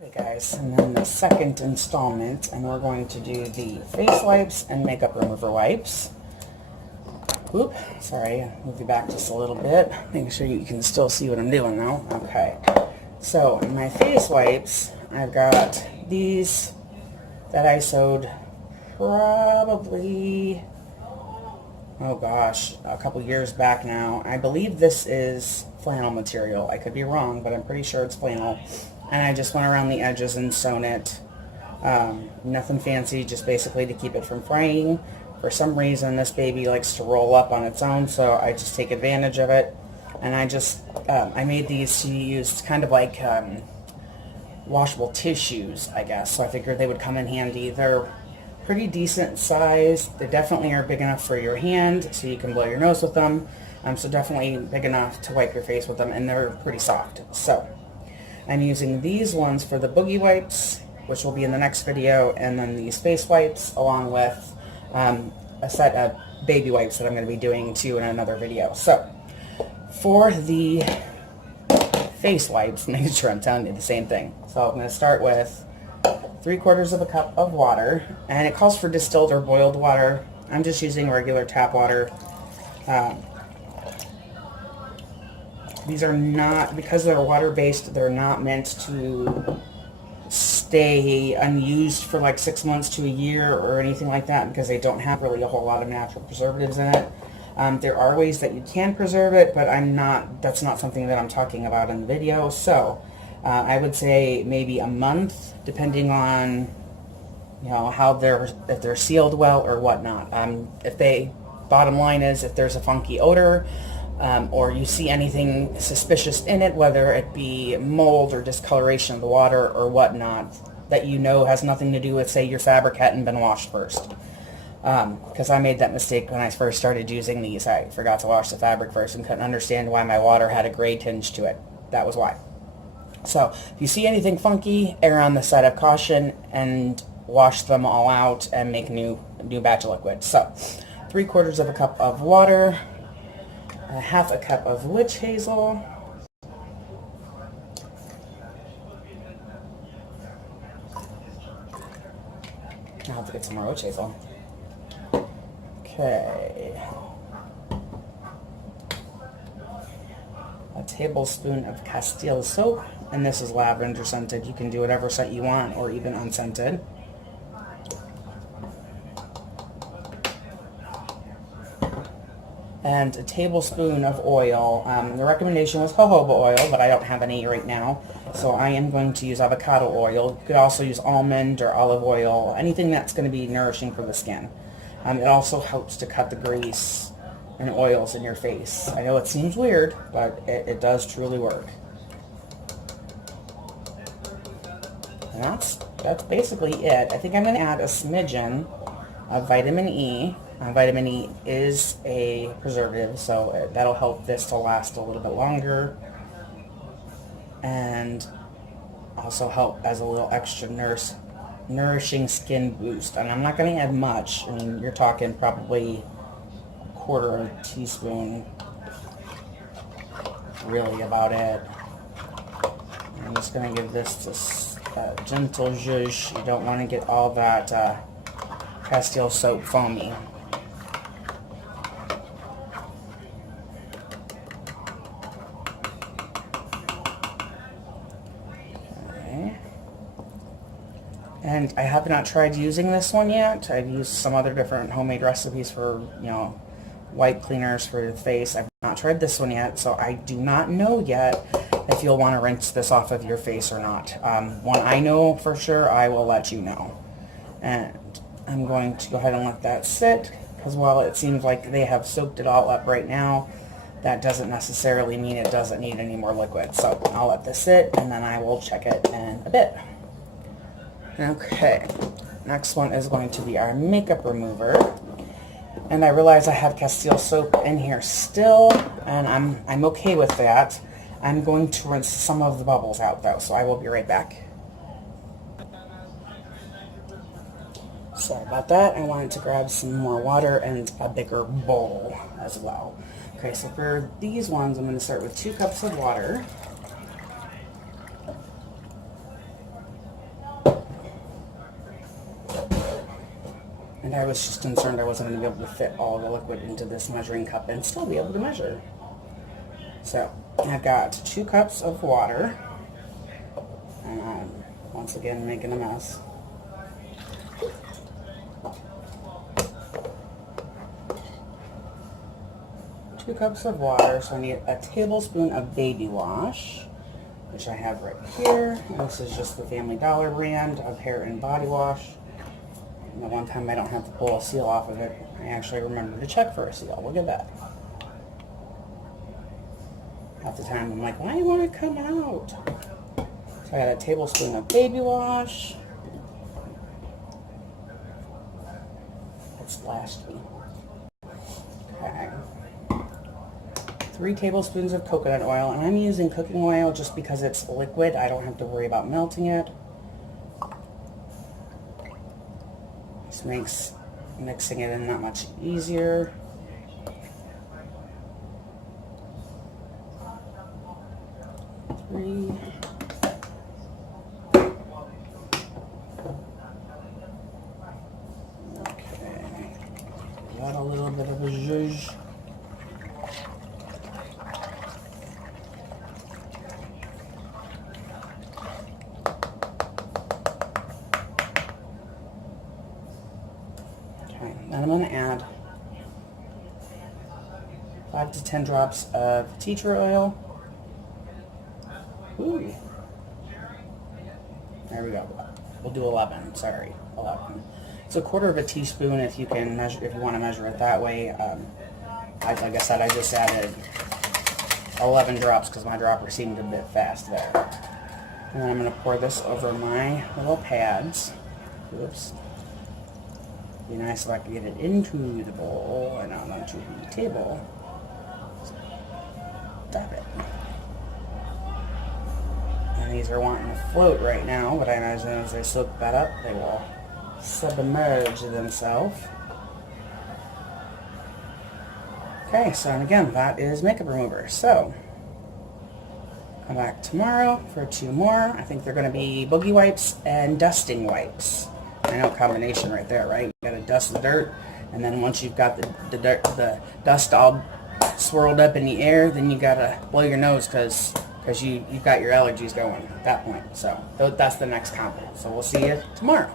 Hey guys, and then the second installment, and we're going to do the face wipes and makeup remover wipes. Oop, sorry, I'll move you back just a little bit. Making sure you can still see what I'm doing now. Okay, so my face wipes, I've got these that I sewed probably, oh gosh, a couple years back now. I believe this is flannel material. I could be wrong, but I'm pretty sure it's flannel. And I just went around the edges and sewn it. Nothing fancy, just basically to keep it from fraying. For some reason, this baby likes to roll up on its own, so I just take advantage of it. And I made these to use kind of like washable tissues, I guess. So I figured they would come in handy. They're pretty decent size. They definitely are big enough for your hand, so you can blow your nose with them. So definitely big enough to wipe your face with them, and they're pretty soft. So I'm using these ones for the boogie wipes, which will be in the next video, and then these face wipes along with a set of baby wipes that I'm going to be doing too in another video. So for the face wipes, making sure I'm telling you the same thing. So I'm going to start with 3/4 of a cup of water, and it calls for distilled or boiled water. I'm just using regular tap water. These are not, because they're water-based, they're not meant to stay unused for like 6 months to a year or anything like that, because they don't have really a whole lot of natural preservatives in it. There are ways that you can preserve it, but that's not something that I'm talking about in the video. So I would say maybe a month, depending on how if they're sealed well or whatnot. Bottom line is, if there's a funky odor, or you see anything suspicious in it, whether it be mold or discoloration of the water or whatnot, that has nothing to do with, say, your fabric hadn't been washed first. Because I made that mistake when I first started using these. I forgot to wash the fabric first and couldn't understand why my water had a gray tinge to it. That was why. So if you see anything funky, err on the side of caution and wash them all out and make new batch of liquid. So 3/4 of a cup of water, 1/2 a cup of witch hazel, I'll have to get some more witch hazel. Okay. A tablespoon of Castile soap, and this is lavender scented. You can do whatever scent you want, or even unscented. And a tablespoon of oil. The recommendation was jojoba oil, but I don't have any right now, so I am going to use avocado oil. You could also use almond or olive oil, anything that's going to be nourishing for the skin. It also helps to cut the grease and oils in your face. I know it seems weird, but it does truly work. And that's basically it. I think I'm going to add a smidgen of vitamin E. Vitamin E is a preservative, so that'll help this to last a little bit longer, and also help as a little extra nourishing skin boost. And I'm not going to add much. I mean, you're talking probably 1/4 teaspoon, really about it. I'm just going to give this just a gentle zhuzh. You don't want to get all that Castile soap foamy. And I have not tried using this one yet. I've used some other different homemade recipes for, wipe cleaners for the face. I've not tried this one yet, so I do not know yet if you'll want to rinse this off of your face or not. When I know for sure, I will let you know. And I'm going to go ahead and let that sit, because while it seems like they have soaked it all up right now, that doesn't necessarily mean it doesn't need any more liquid. So I'll let this sit, and then I will check it in a bit. Okay, next one is going to be our makeup remover. And I realize I have Castile soap in here still, and I'm okay with that. I'm going to rinse some of the bubbles out though, so I will be right back. Sorry about that. I wanted to grab some more water and a bigger bowl as well. Okay, so for these ones, I'm going to start with 2 cups of water. And I was just concerned I wasn't going to be able to fit all the liquid into this measuring cup and still be able to measure. So I've got 2 cups of water. And I'm once again making a mess. Two cups of water, so I need a tablespoon of baby wash, which I have right here. And this is just the Family Dollar brand of hair and body wash. And the one time I don't have to pull a seal off of it, I actually remember to check for a seal. Look at that. Half the time I'm like, why won't it come out? So I got a tablespoon of baby wash. That's last week. Okay. 3 tablespoons of coconut oil, and I'm using cooking oil just because it's liquid. I don't have to worry about melting it. This makes mixing it in that much easier. Three. Okay. Got a little bit of a zhuzh. Then I'm going to add 5 to 10 drops of tea tree oil. Ooh. There we go. We'll do 11. Sorry, 11. It's a quarter of a teaspoon if you can measure, if you want to measure it that way. Like I said, I just added 11 drops because my dropper seemed a bit fast there. And then I'm going to pour this over my little pads. Oops. Be nice if I could get it into the bowl and not onto the table. Stop it. And these are wanting to float right now, but I imagine as I soak that up, they will submerge themselves. Okay, so and again, that is makeup remover. So, come back tomorrow for 2 more. I think they're going to be boogie wipes and dusting wipes. I know, combination right there, right? You gotta dust the dirt, and then once you've got the dust all swirled up in the air, then you gotta blow your nose because you've got your allergies going at that point. So that's the next combo. So we'll see you tomorrow.